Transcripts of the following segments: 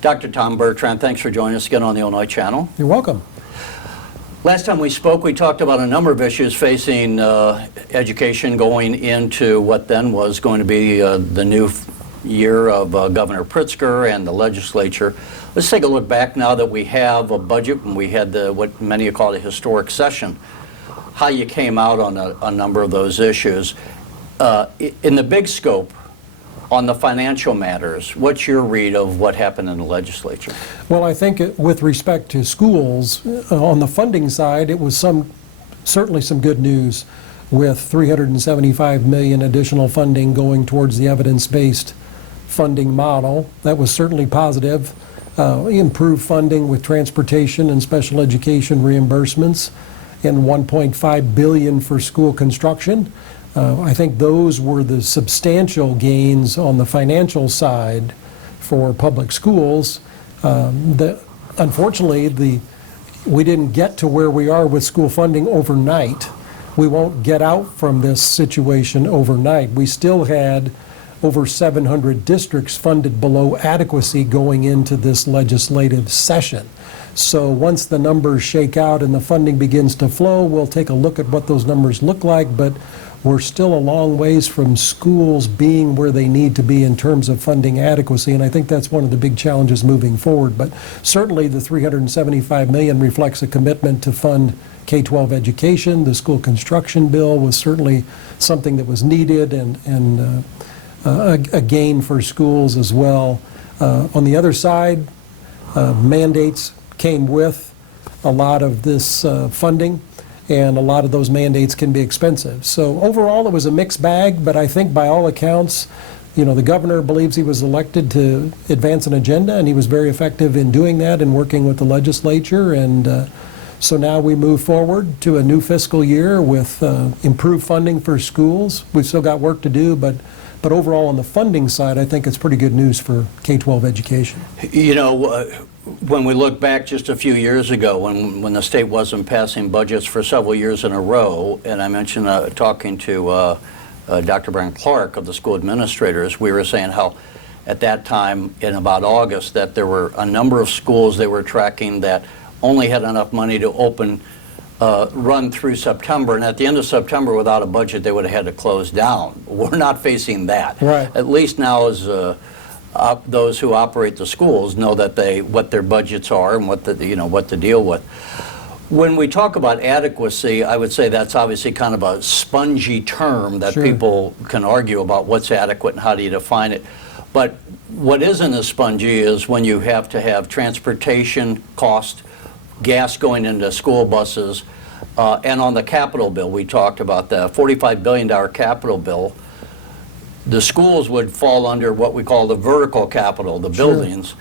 Dr. Tom Bertrand, thanks for joining us again on the Illinois Channel. You're welcome. Last time we spoke, we talked about a number of issues facing education going into what then was going to be the new year of Governor Pritzker and the legislature. Let's take a look back now that we have a budget and we had what many call a historic session, how you came out on a number of those issues. In the big scope, on the financial matters, what's your read of what happened in the legislature? Well, I think with respect to schools, on the funding side, it was certainly some good news with $375 million additional funding going towards the evidence-based funding model. That was certainly positive. Improved funding with transportation and special education reimbursements, and $1.5 billion for school construction. I think those were the substantial gains on the financial side for public schools. Unfortunately, we didn't get to where we are with school funding overnight. We won't get out from this situation overnight. We still had over 700 districts funded below adequacy going into this legislative session. So once the numbers shake out and the funding begins to flow, we'll take a look at what those numbers look like, but we're still a long ways from schools being where they need to be in terms of funding adequacy, and I think that's one of the big challenges moving forward. But certainly the $375 million reflects a commitment to fund K-12 education. The school construction bill was certainly something that was needed and a gain for schools as well. On the other side, mandates came with a lot of this funding, and a lot of those mandates can be expensive. So overall, it was a mixed bag, but I think by all accounts, the governor believes he was elected to advance an agenda, and he was very effective in doing that and working with the legislature. And so now we move forward to a new fiscal year with improved funding for schools. We've still got work to do, but overall on the funding side, I think it's pretty good news for K-12 education. When we look back just a few years ago, when the state wasn't passing budgets for several years in a row, and I mentioned talking to Dr. Brian Clark of the school administrators, we were saying how at that time in about August that there were a number of schools they were tracking that only had enough money to run through September, and at the end of September without a budget they would have had to close down. We're not facing that. Right. At least now as those who operate the schools know that what their budgets are and what to deal with. When we talk about adequacy, I would say that's obviously kind of a spongy term that Sure. people can argue about what's adequate and how do you define it. But what isn't as spongy is when you have to have transportation cost, gas going into school buses, and on the capital bill, we talked about the $45 billion capital bill. The schools would fall under what we call the vertical capital, the buildings. Sure.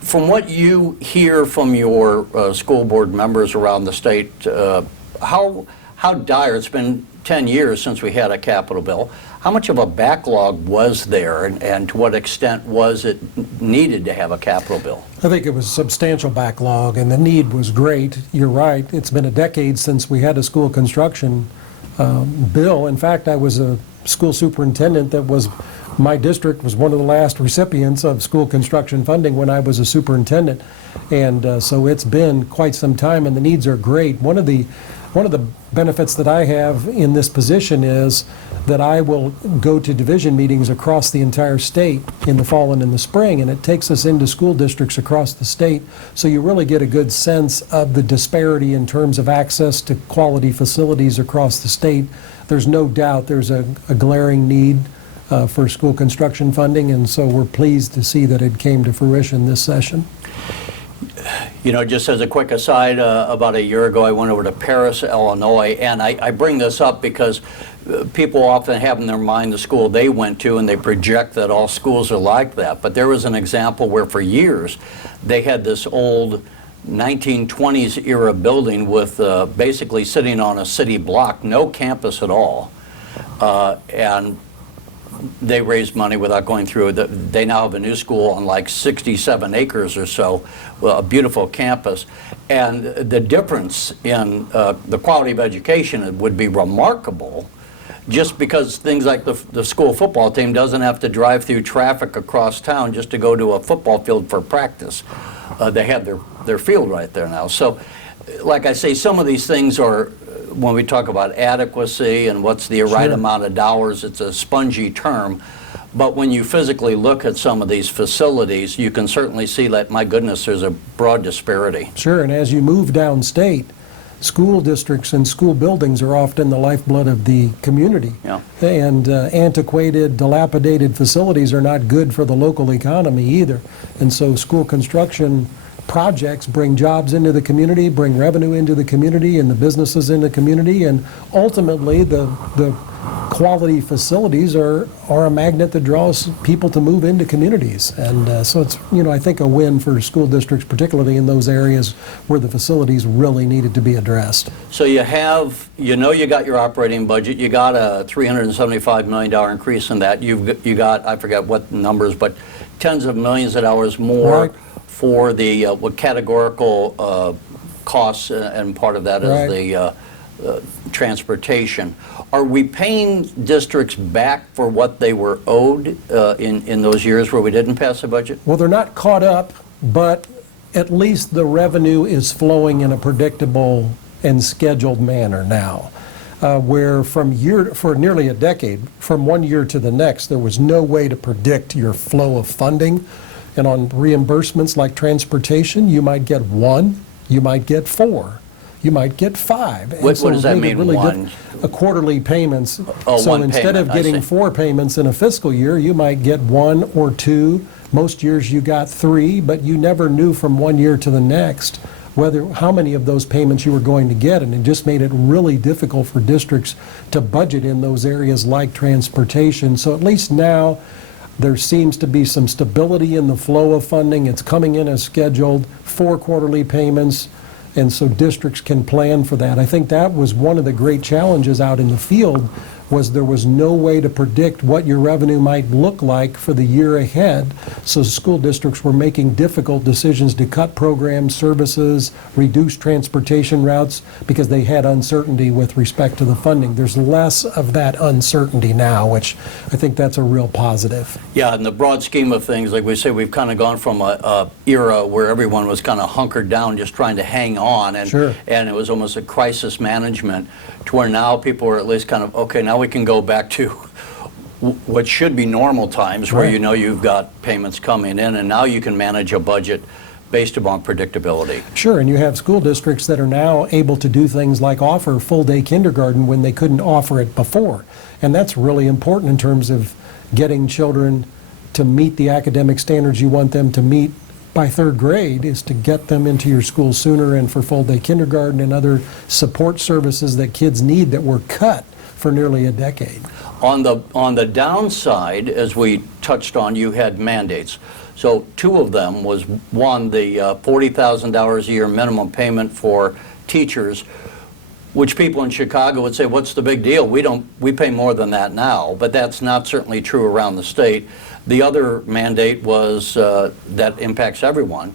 From what you hear from your school board members around the state, how dire, it's been 10 years since we had a capital bill, how much of a backlog was there and to what extent was it needed to have a capital bill? I think it was a substantial backlog and the need was great. You're right, it's been a decade since we had a school construction bill. In fact, I was a school superintendent my district was one of the last recipients of school construction funding when I was a superintendent, and so it's been quite some time and the needs are great. One of the benefits that I have in this position is that I will go to division meetings across the entire state in the fall and in the spring, and it takes us into school districts across the state, so you really get a good sense of the disparity in terms of access to quality facilities across the state. There's no doubt there's a glaring need for school construction funding, and so we're pleased to see that it came to fruition this session. Just as a quick aside, about a year ago I went over to Paris, Illinois, and I bring this up because people often have in their mind the school they went to and they project that all schools are like that. But there was an example where for years they had this old 1920s era building with basically sitting on a city block, no campus at all, and they raised money without going through it. They now have a new school on like 67 acres or so, a beautiful campus. And the difference in the quality of education would be remarkable just because things like the school football team doesn't have to drive through traffic across town just to go to a football field for practice. They have their field right there now. So, like I say, some of these things are, when we talk about adequacy and what's the right amount of dollars, it's a spongy term. But when you physically look at some of these facilities, you can certainly see that, my goodness, there's a broad disparity. Sure, and as you move downstate, school districts and school buildings are often the lifeblood of the community. Yeah. And antiquated, dilapidated facilities are not good for the local economy either. And so school construction projects bring jobs into the community, bring revenue into the community and the businesses in the community, and ultimately the quality facilities are a magnet that draws people to move into communities. And so it's, I think a win for school districts, particularly in those areas where the facilities really needed to be addressed. So you have, you got your operating budget, you got a $375 million increase in that. You got, I forget what numbers, but tens of millions of dollars more Right. for the what categorical costs, and part of that is Right. the transportation. Are we paying districts back for what they were owed in those years where we didn't pass a budget? Well, they're not caught up, but at least the revenue is flowing in a predictable and scheduled manner now. Where for nearly a decade, from one year to the next, there was no way to predict your flow of funding. And on reimbursements like transportation, you might get 1, you might get 4, you might get 5. And What so does it that made it mean, really one? a quarterly payments. Oh, so one instead payment, of I getting see. 4 payments in a fiscal year, you might get 1 or 2. Most years you got 3, but you never knew from one year to the next how many of those payments you were going to get, and it just made it really difficult for districts to budget in those areas like transportation. So at least now there seems to be some stability in the flow of funding. It's coming in as scheduled, 4 quarterly payments, and so districts can plan for that. I think that was one of the great challenges out in the field, was there was no way to predict what your revenue might look like for the year ahead. So school districts were making difficult decisions to cut programs, services, reduce transportation routes because they had uncertainty with respect to the funding. There's less of that uncertainty now, which I think that's a real positive. Yeah, in the broad scheme of things, like we say, we've kind of gone from a era where everyone was kind of hunkered down just trying to hang on, and Sure. and it was almost a crisis management, to where now people are at least kind of, okay, now we can go back to what should be normal times, where Right. you've got payments coming in, and now you can manage a budget based upon predictability. Sure, and you have school districts that are now able to do things like offer full-day kindergarten when they couldn't offer it before. And that's really important in terms of getting children to meet the academic standards you want them to meet by 3rd grade, is to get them into your school sooner, and for full-day kindergarten and other support services that kids need that were cut for nearly a decade. On the downside, as we touched on, you had mandates. So 2 of them was, one, the $40,000 a year minimum payment for teachers, which people in Chicago would say, what's the big deal? We pay more than that now, but that's not certainly true around the state. The other mandate was that impacts everyone.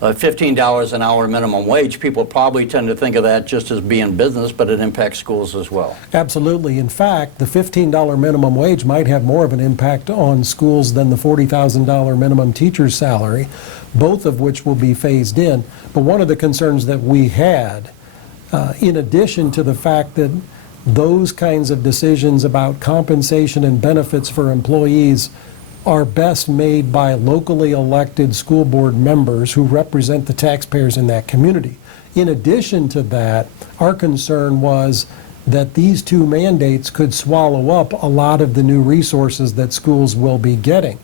$15 an hour minimum wage, people probably tend to think of that just as being business, but it impacts schools as well. Absolutely. In fact, the $15 minimum wage might have more of an impact on schools than the $40,000 minimum teacher's salary, both of which will be phased in. But one of the concerns that we had, in addition to the fact that those kinds of decisions about compensation and benefits for employees are best made by locally elected school board members who represent the taxpayers in that community. In addition to that, our concern was that these 2 mandates could swallow up a lot of the new resources that schools will be getting.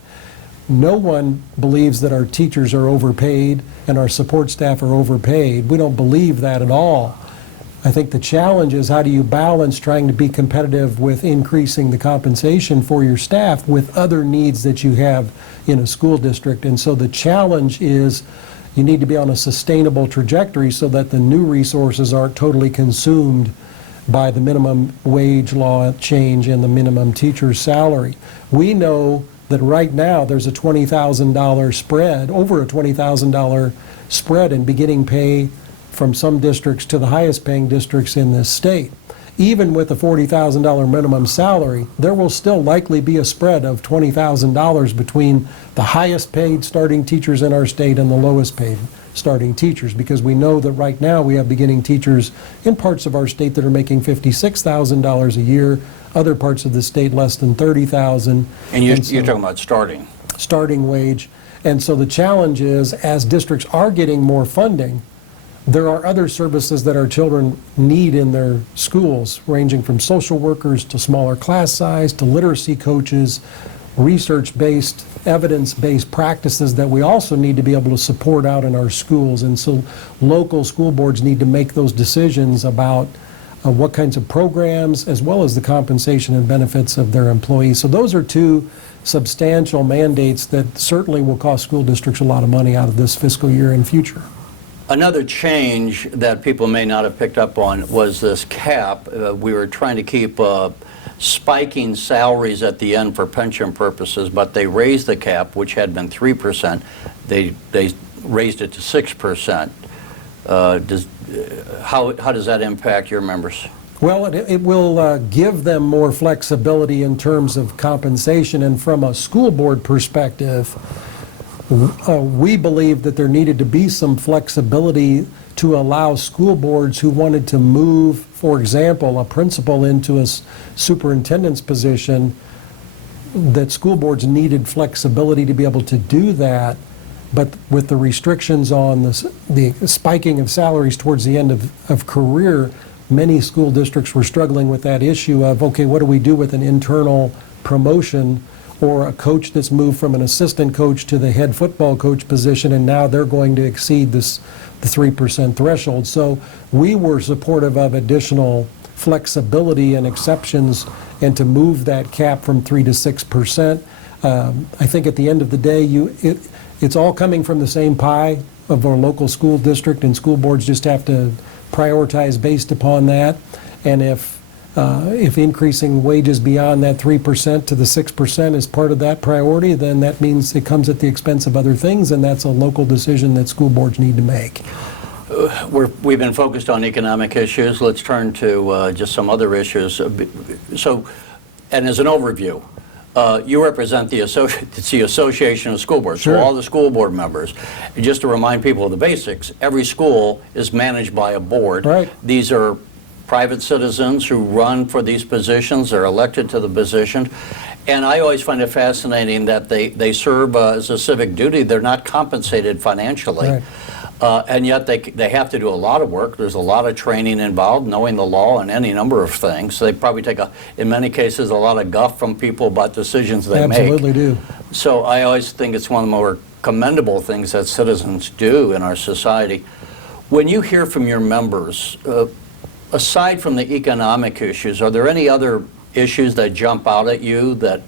No one believes that our teachers are overpaid and our support staff are overpaid. We don't believe that at all. I think the challenge is, how do you balance trying to be competitive with increasing the compensation for your staff with other needs that you have in a school district? And so the challenge is, you need to be on a sustainable trajectory so that the new resources aren't totally consumed by the minimum wage law change and the minimum teacher's salary. We know that right now there's a $20,000 spread, over a $20,000 spread in beginning pay from some districts to the highest paying districts in this state. even with a $40,000 minimum salary, there will still likely be a spread of $20,000 between the highest paid starting teachers in our state and the lowest paid starting teachers, because we know that right now we have beginning teachers in parts of our state that are making $56,000 a year, other parts of the state less than $30,000. And you're talking about starting wage. And so the challenge is, as districts are getting more funding, there are other services that our children need in their schools, ranging from social workers to smaller class size to literacy coaches, research-based, evidence-based practices that we also need to be able to support out in our schools. And so local school boards need to make those decisions about what kinds of programs, as well as the compensation and benefits of their employees. So those are two substantial mandates that certainly will cost school districts a lot of money out of this fiscal year and future. Another change that people may not have picked up on was this cap. We were trying to keep spiking salaries at the end for pension purposes, but they raised the cap, which had been 3%. They raised it to 6%. How does that impact your members? Well, it will give them more flexibility in terms of compensation, and from a school board perspective, we believe that there needed to be some flexibility to allow school boards who wanted to move, for example, a principal into a superintendent's position, that school boards needed flexibility to be able to do that. But with the restrictions on the spiking of salaries towards the end of career, many school districts were struggling with that issue of, okay, what do we do with an internal promotion or a coach that's moved from an assistant coach to the head football coach position, and now they're going to exceed the 3% threshold. So we were supportive of additional flexibility and exceptions and to move that cap from 3 to 6%. I think at the end of the day, it's all coming from the same pie of our local school district, and school boards just have to prioritize based upon that. And if increasing wages beyond that 3% to the 6% is part of that priority, then that means it comes at the expense of other things, and that's a local decision that school boards need to make. We've been focused on economic issues. Let's turn to just some other issues. So, and as an overview, you represent the Association of School Boards, Sure. So all the school board members. And just to remind people of the basics, every school is managed by a board. Right. These are private citizens who run for these positions. They're elected to the position. And I always find it fascinating that they serve as a civic duty. They're not compensated financially. Right. And yet they have to do a lot of work. There's a lot of training involved, knowing the law and any number of things. They probably take, in many cases, a lot of guff from people about decisions they make. Absolutely do. So I always think it's one of the more commendable things that citizens do in our society. When you hear from your members, aside from the economic issues, are there any other issues that jump out at you that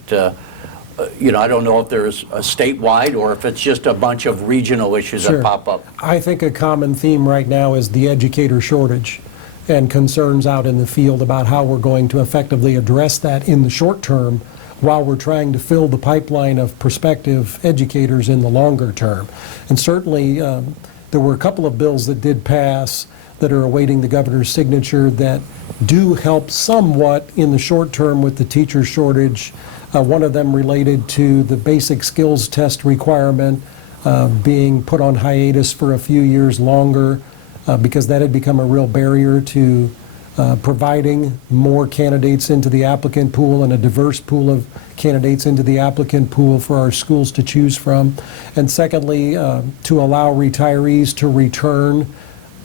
I don't know if there's a statewide or if it's just a bunch of regional issues Sure. that pop up? I think a common theme right now is the educator shortage and concerns out in the field about how we're going to effectively address that in the short term while we're trying to fill the pipeline of prospective educators in the longer term. And certainly there were a couple of bills that did pass that are awaiting the governor's signature that do help somewhat in the short term with the teacher shortage. One of them related to the basic skills test requirement being put on hiatus for a few years longer because that had become a real barrier to providing more candidates into the applicant pool and a diverse pool of candidates into the applicant pool for our schools to choose from. And secondly, to allow retirees to return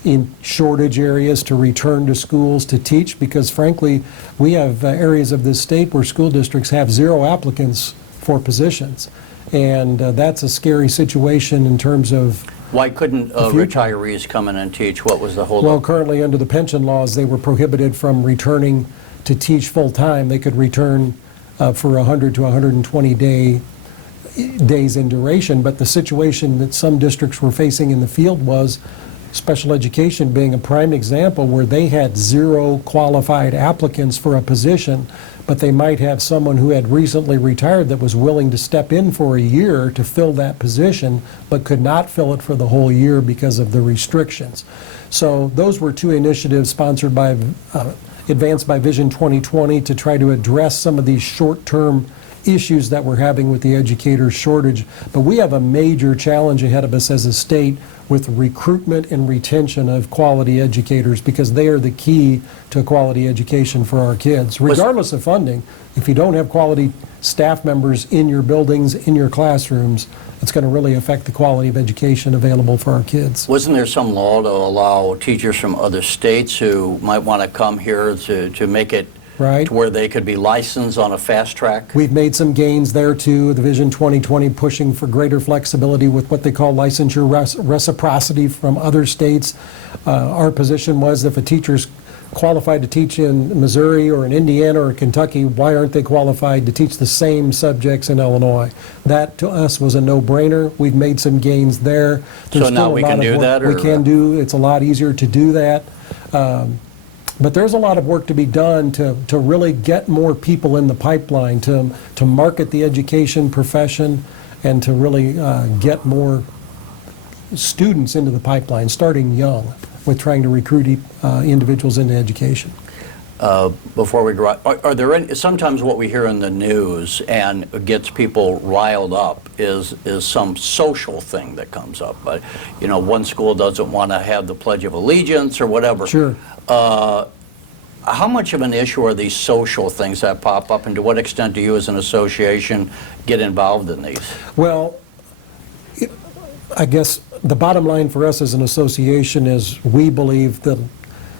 in shortage areas, to return to schools to teach, because frankly, we have areas of this state where school districts have 0 applicants for positions. And that's a scary situation in terms of Why couldn't retirees come in and teach? What was the holdup? Well, currently under the pension laws, they were prohibited from returning to teach full-time. They could return for 100 to 120 days in duration, but the situation that some districts were facing in the field was special education being a prime example where they had 0 qualified applicants for a position, but they might have someone who had recently retired that was willing to step in for a year to fill that position, but could not fill it for the whole year because of the restrictions. So those were 2 initiatives sponsored by advanced by Vision 2020 to try to address some of these short-term issues that we're having with the educator shortage. But we have a major challenge ahead of us as a state with recruitment and retention of quality educators, because they are the key to quality education for our kids. Regardless of funding, if you don't have quality staff members in your buildings, in your classrooms, it's going to really affect the quality of education available for our kids. Wasn't there some law to allow teachers from other states who might want to come here to make it right, to where they could be licensed on a fast track? We've made some gains there too. The Vision 2020 pushing for greater flexibility with what they call licensure reciprocity from other states. Our position was if a teacher's qualified to teach in Missouri or in Indiana or Kentucky, why aren't they qualified to teach the same subjects in Illinois? That to us was a no-brainer. We've made some gains there. So now we can do that? We can do. It's a lot easier to do that. But there's a lot of work to be done to really get more people in the pipeline, to market the education profession, and to really get more students into the pipeline, starting young, with trying to recruit individuals into education. Before we go, are there any, sometimes what we hear in the news and gets people riled up is some social thing that comes up. But you know, one school doesn't want to have the Pledge of Allegiance or whatever. Sure. How much of an issue are these social things that pop up, and to what extent do you as an association get involved in these? Well, I guess the bottom line for us as an association is we believe that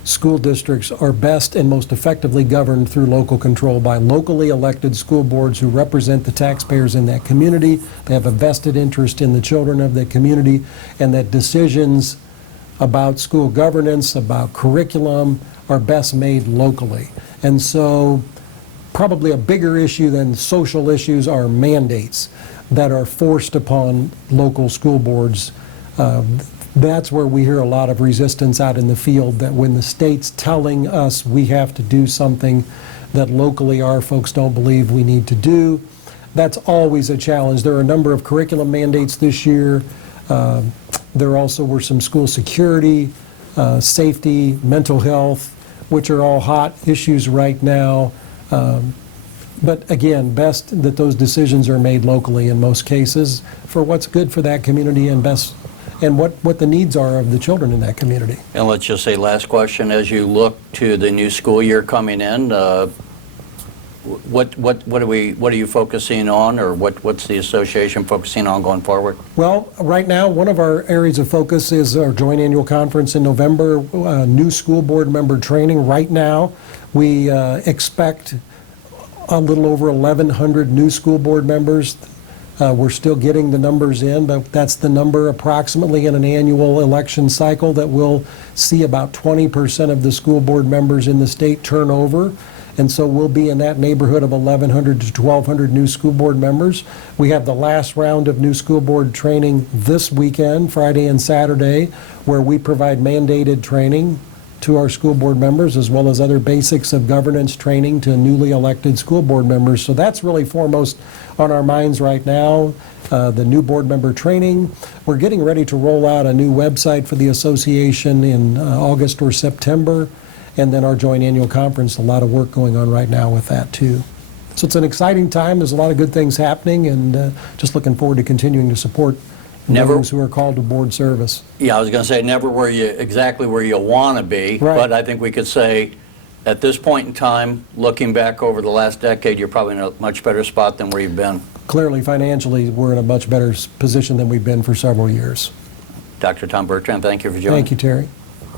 school districts are best and most effectively governed through local control by locally elected school boards who represent the taxpayers in that community. They have a vested interest in the children of that community, and that decisions about school governance, about curriculum, are best made locally. And so probably a bigger issue than social issues are mandates that are forced upon local school boards. That's where we hear a lot of resistance out in the field, that when the state's telling us we have to do something that locally our folks don't believe we need to do, that's always a challenge. There are a number of curriculum mandates this year. There also were some school security, safety, mental health, which are all hot issues right now. But again, best that those decisions are made locally in most cases for what's good for that community and best, and what the needs are of the children in that community. And let's just say, last question, as you look to the new school year coming in, what are you focusing on, or what's the association focusing on going forward? Well, right now, one of our areas of focus is our joint annual conference in November, new school board member training. Right now, we expect a little over 1,100 new school board members. We're still getting the numbers in, but that's the number approximately in an annual election cycle that we'll see about 20% of the school board members in the state turn over. And so we'll be in that neighborhood of 1,100 to 1,200 new school board members. We have the last round of new school board training this weekend, Friday and Saturday, where we provide mandated training to our school board members, as well as other basics of governance training to newly elected school board members. So that's really foremost on our minds right now, the new board member training. We're getting ready to roll out a new website for the association in August or September. And then our joint annual conference, a lot of work going on right now with that too. So it's an exciting time. There's a lot of good things happening, and just looking forward to continuing to support those who are called to board service. Yeah, I was going to say never where you exactly where you want to be, right. But I think we could say at this point in time, looking back over the last decade, you're probably in a much better spot than where you've been. Clearly, financially, we're in a much better position than we've been for several years. Dr. Tom Bertrand, thank you for joining. Thank you, Terry.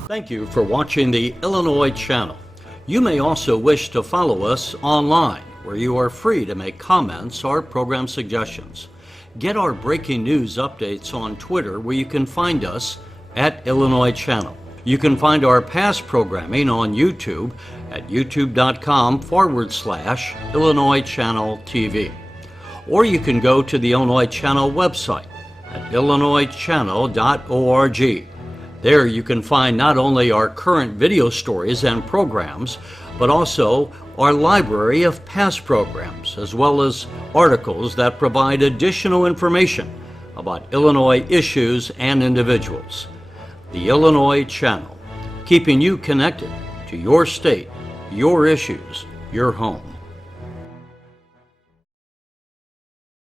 Thank you for watching the Illinois Channel. You may also wish to follow us online, where you are free to make comments or program suggestions. Get our breaking news updates on Twitter, where you can find us at Illinois Channel. You can find our past programming on YouTube at youtube.com/Illinois Channel TV. Or you can go to the Illinois Channel website at illinoischannel.org. There you can find not only our current video stories and programs, but also our library of past programs, as well as articles that provide additional information about Illinois issues and individuals. The Illinois Channel, keeping you connected to your state, your issues, your home.